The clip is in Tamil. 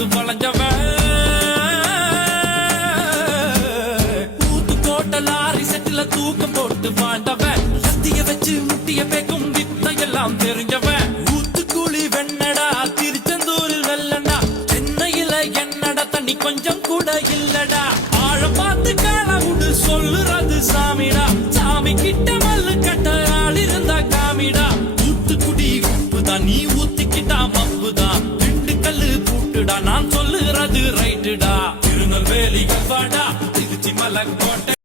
பார்த்து வளைஞ்சவன் ஊத்து போட்ட லாரி செட்டில தூக்கம் போட்டு வாழ்ந்தவன் சத்திய வச்சு முட்டிய பேக்கும் வித்தையெல்லாம் தெரிஞ்சவன் ஊத்துக்குழி வெண்ணடா திருச்செந்தூரில் வெள்ளடா சென்னையில என்னடா தண்ணி கொஞ்சம் கூட இல்லடா